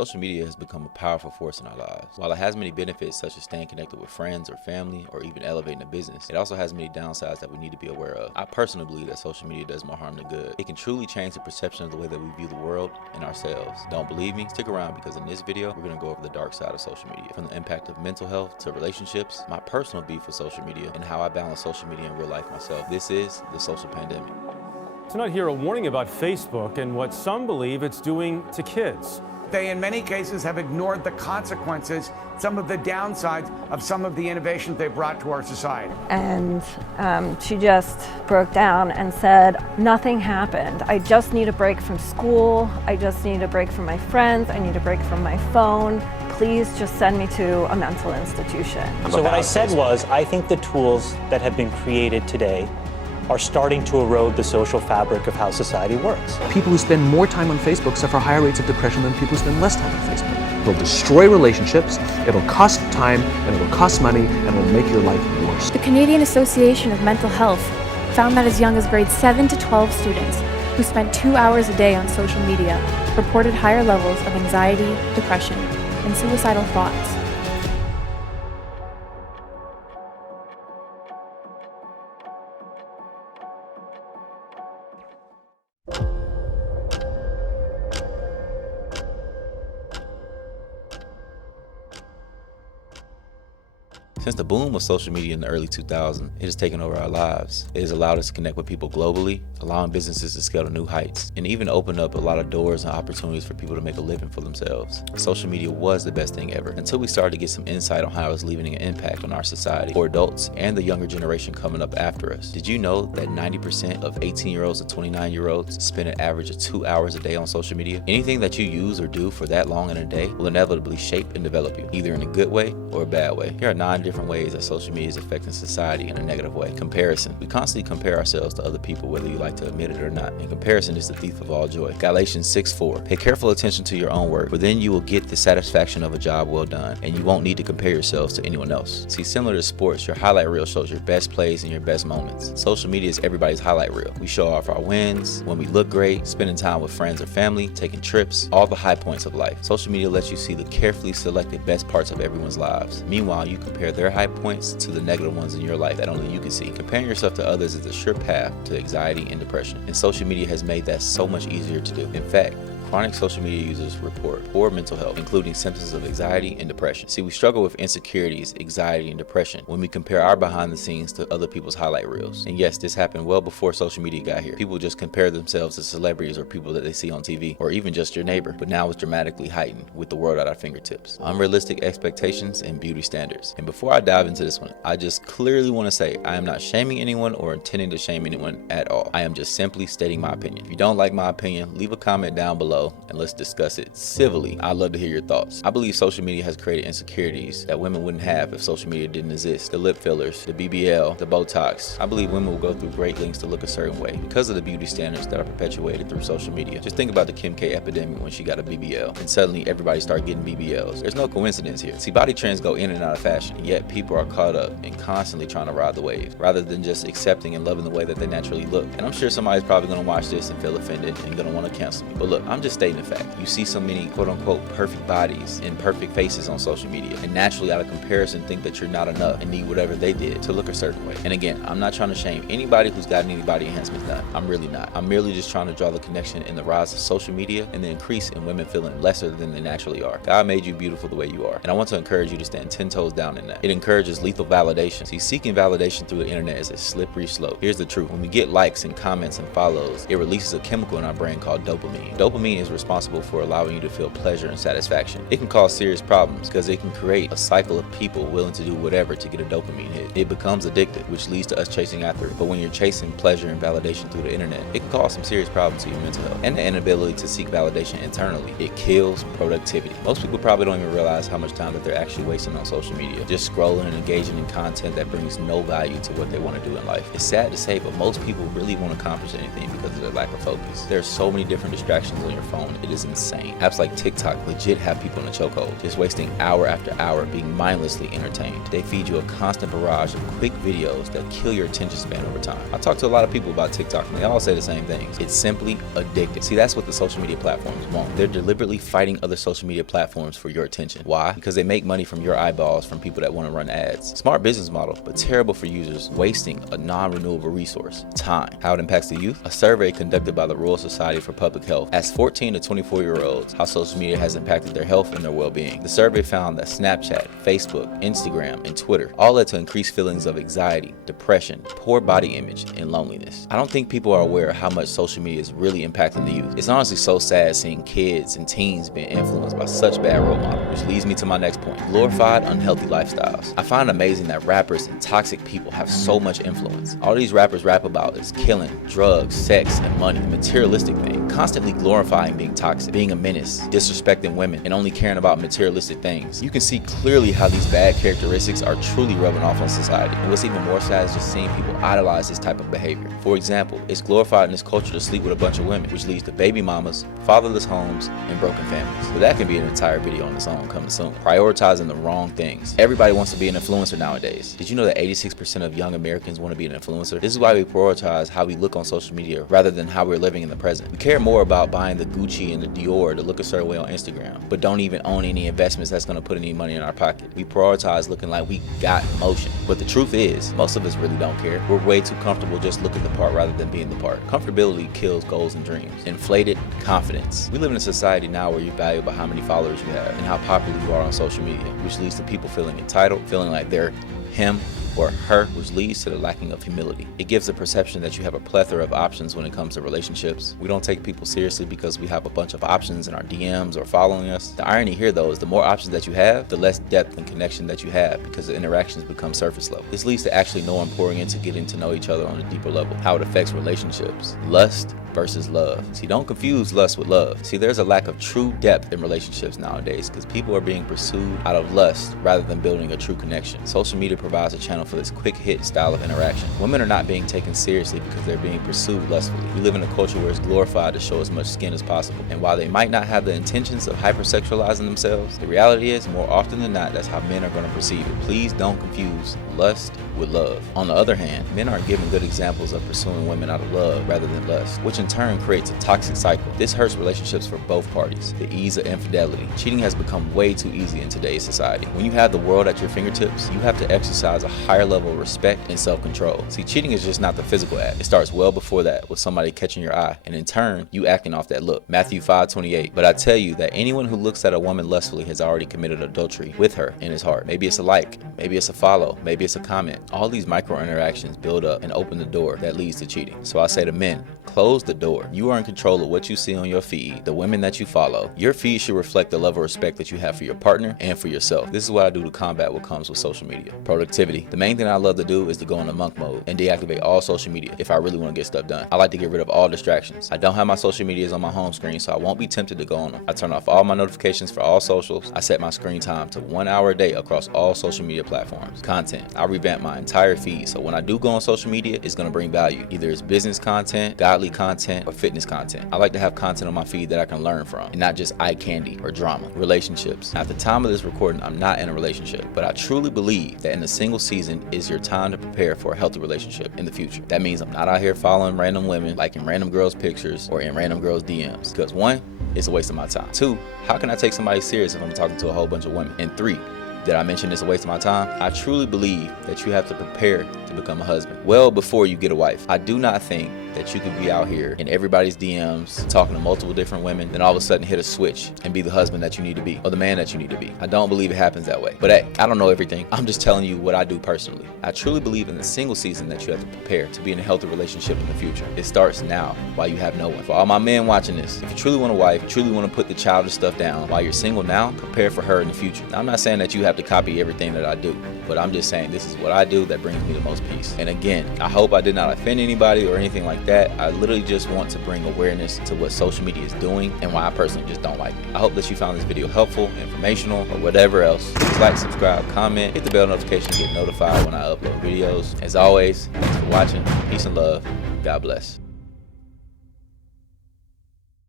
Social media has become a powerful force in our lives. While it has many benefits such as staying connected with friends or family or even elevating a business, it also has many downsides that we need to be aware of. I personally believe that social media does more harm than good. It can truly change the perception of the way that we view the world and ourselves. Don't believe me? Stick around, because in this video, we're going to go over the dark side of social media. From the impact of mental health to relationships, my personal beef with social media, and how I balance social media in real life myself. This is the social pandemic. Tonight here, a warning about Facebook and what some believe it's doing to kids. They, in many cases, have ignored the consequences, some of the downsides of some of the innovations they brought to our society. And she just broke down and said, nothing happened. I just need a break from school. I just need a break from my friends. I need a break from my phone. Please just send me to a mental institution. So what I said was, I think the tools that have been created today are starting to erode the social fabric of how society works. People who spend more time on Facebook suffer higher rates of depression than people who spend less time on Facebook. It'll destroy relationships, it'll cost time, and it'll cost money, and it'll make your life worse. The Canadian Association of Mental Health found that as young as grades 7 to 12 students who spent 2 hours a day on social media reported higher levels of anxiety, depression, and suicidal thoughts. Since the boom of social media in the early 2000s, it has taken over our lives. It has allowed us to connect with people globally, allowing businesses to scale to new heights, and even open up a lot of doors and opportunities for people to make a living for themselves. Social media was the best thing ever, until we started to get some insight on how it was leaving an impact on our society for adults and the younger generation coming up after us. Did you know that 90% of 18-year-olds to 29-year-olds spend an average of 2 hours a day on social media? Anything that you use or do for that long in a day will inevitably shape and develop you, either in a good way or a bad way. Here are 9 different ways that social media is affecting society in a negative way. Comparison. We constantly compare ourselves to other people, whether you like to admit it or not, and comparison is the thief of all joy. Galatians 6:4. Pay careful attention to your own work, for then you will get the satisfaction of a job well done, and you won't need to compare yourselves to anyone else. See, similar to sports, your highlight reel shows your best plays and your best moments. Social media is everybody's highlight reel. We show off our wins, when we look great, spending time with friends or family, taking trips, all the high points of life. Social media lets you see the carefully selected best parts of everyone's lives. Meanwhile, you compare their high points to the negative ones in your life that only you can see. Comparing yourself to others is a sure path to anxiety and depression, and social media has made that so much easier to do. In fact, chronic social media users report poor mental health, including symptoms of anxiety and depression. See, we struggle with insecurities, anxiety, and depression when we compare our behind the scenes to other people's highlight reels. And yes, this happened well before social media got here. People just compare themselves to celebrities or people that they see on TV, or even just your neighbor. But now it's dramatically heightened with the world at our fingertips. Unrealistic expectations and beauty standards. And before I dive into this one, I just clearly want to say I am not shaming anyone or intending to shame anyone at all. I am just simply stating my opinion. If you don't like my opinion, leave a comment down below and let's discuss it civilly. I'd love to hear your thoughts. I believe social media has created insecurities that women wouldn't have if social media didn't exist. The lip fillers, the BBL, the Botox. I believe women will go through great lengths to look a certain way because of the beauty standards that are perpetuated through social media. Just think about the Kim K epidemic when she got a BBL and suddenly everybody started getting BBLs. There's no coincidence here. See, body trends go in and out of fashion, and yet people are caught up and constantly trying to ride the wave rather than just accepting and loving the way that they naturally look. And I'm sure somebody's probably going to watch this and feel offended and going to want to cancel me. But look, I'm just stating the fact. You see so many quote-unquote perfect bodies and perfect faces on social media, and naturally out of comparison think that you're not enough and need whatever they did to look a certain way. And again, I'm not trying to shame anybody who's gotten any body enhancements done. I'm really not. I'm merely just trying to draw the connection in the rise of social media and the increase in women feeling lesser than they naturally are. God made you beautiful the way you are, and I want to encourage you to stand 10 toes down in that. It encourages lethal validation. See, seeking validation through the internet is a slippery slope. Here's the truth. When we get likes and comments and follows, it releases a chemical in our brain called dopamine. Dopamine is responsible for allowing you to feel pleasure and satisfaction. It can cause serious problems because it can create a cycle of people willing to do whatever to get a dopamine hit. It becomes addictive, which leads to us chasing after it. But when you're chasing pleasure and validation through the internet, it can cause some serious problems to your mental health and the inability to seek validation internally. It kills productivity. Most people probably don't even realize how much time that they're actually wasting on social media, just scrolling and engaging in content that brings no value to what they want to do in life. It's sad to say, but most people really won't accomplish anything because of their lack of focus. There's so many different distractions on your phone, it is insane. Apps like TikTok legit have people in a chokehold, just wasting hour after hour being mindlessly entertained. They feed you a constant barrage of quick videos that kill your attention span over time. I talk to a lot of people about TikTok and they all say the same things. It's simply addictive. See, that's what the social media platforms want. They're deliberately fighting other social media platforms for your attention. Why? Because they make money from your eyeballs from people that want to run ads. Smart business model, but terrible for users, wasting a non-renewable resource, time. How it impacts the youth? A survey conducted by the Royal Society for Public Health asked 14 to 24-year-olds how social media has impacted their health and their well-being. The survey found that Snapchat, Facebook, Instagram, and Twitter all led to increased feelings of anxiety, depression, poor body image, and loneliness. I don't think people are aware of how much social media is really impacting the youth. It's honestly so sad seeing kids and teens being influenced by such bad role models, which leads me to my next point: glorified, unhealthy lifestyles. I find it amazing that rappers and toxic people have so much influence. All these rappers rap about is killing, drugs, sex, and money, a materialistic thing, constantly glorifying being toxic, being a menace, disrespecting women, and only caring about materialistic things. You can see clearly how these bad characteristics are truly rubbing off on society. And what's even more sad is just seeing people idolize this type of behavior. For example, it's glorified in this culture to sleep with a bunch of women, which leads to baby mamas, fatherless homes, and broken families. But that can be an entire video on its own coming soon. Prioritizing the wrong things. Everybody wants to be an influencer nowadays. Did you know that 86% of young Americans want to be an influencer? This is why we prioritize how we look on social media rather than how we're living in the present. We care more about buying the Gucci and the Dior to look a certain way on Instagram, but don't even own any investments that's going to put any money in our pocket. We prioritize looking like we got motion. But the truth is, most of us really don't care. We're way too comfortable just looking the part rather than being the part. Comfortability kills goals and dreams. Inflated confidence. We live in a society now where you're valued by how many followers you have and how popular you are on social media, which leads to people feeling entitled, feeling like they're him or her, which leads to the lacking of humility. It gives the perception that you have a plethora of options when it comes to relationships. We don't take people seriously because we have a bunch of options in our DMs or following us. The irony here though is the more options that you have, the less depth and connection that you have because the interactions become surface level. This leads to actually no one pouring into getting to know each other on a deeper level. How it affects relationships. Lust versus love. See, don't confuse lust with love. See, there's a lack of true depth in relationships nowadays because people are being pursued out of lust rather than building a true connection. Social media provides a channel for this quick hit style of interaction. Women are not being taken seriously because they're being pursued lustfully. We live in a culture where it's glorified to show as much skin as possible. And while they might not have the intentions of hypersexualizing themselves, the reality is more often than not, that's how men are going to perceive it. Please don't confuse lust with love. On the other hand, men aren't giving good examples of pursuing women out of love rather than lust, which in turn creates a toxic cycle. This hurts relationships for both parties. The ease of infidelity. Cheating has become way too easy in today's society. When you have the world at your fingertips, you have to exercise a higher level of respect and self-control. See, cheating is just not the physical act. It starts well before that with somebody catching your eye, and in turn, you acting off that look. Matthew 5:28. But I tell you that anyone who looks at a woman lustfully has already committed adultery with her in his heart. Maybe it's a like, maybe it's a follow, maybe it's a comment. All these micro interactions build up and open the door that leads to cheating. So I say to men, close the door. You are in control of what you see on your feed, the women that you follow. Your feed should reflect the level of respect that you have for your partner and for yourself. This is what I do to combat what comes with social media. Productivity. The main thing I love to do is to go into monk mode and deactivate all social media if I really want to get stuff done. I like to get rid of all distractions. I don't have my social medias on my home screen, so I won't be tempted to go on them. I turn off all my notifications for all socials. I set my screen time to 1 hour a day across all social media platforms. Content. I revamp my entire feed, so when I do go on social media, it's going to bring value. Either it's business content, godly content, or fitness content. I like to have content on my feed that I can learn from, and not just eye candy or drama. Relationships. At the time of this recording, I'm not in a relationship, but I truly believe that in a single season is your time to prepare for a healthy relationship in the future. That means I'm not out here following random women, liking random girls' pictures, or in random girls' DMs. Because 1, it's a waste of my time. 2, how can I take somebody serious if I'm talking to a whole bunch of women? And 3, did I mention it's a waste of my time? I truly believe that you have to prepare to become a husband well before you get a wife. I do not think that you could be out here in everybody's DMs talking to multiple different women, then all of a sudden hit a switch and be the husband that you need to be or the man that you need to be. I don't believe it happens that way. But hey, I don't know everything. I'm just telling you what I do personally. I truly believe in the single season that you have to prepare to be in a healthy relationship in the future. It starts now while you have no one. For all my men watching this, if you truly want a wife, you truly want to put the childish stuff down while you're single now, prepare for her in the future. Now, I'm not saying that you have to copy everything that I do, but I'm just saying this is what I do that brings me the most peace. And again, I hope I did not offend anybody or anything like that. I literally just want to bring awareness to what social media is doing and why I personally just don't like it. I hope that you found this video helpful, informational, or whatever else. Please like, subscribe, comment, hit the bell notification to get notified when I upload videos. As always, thanks for watching. Peace and love. God bless.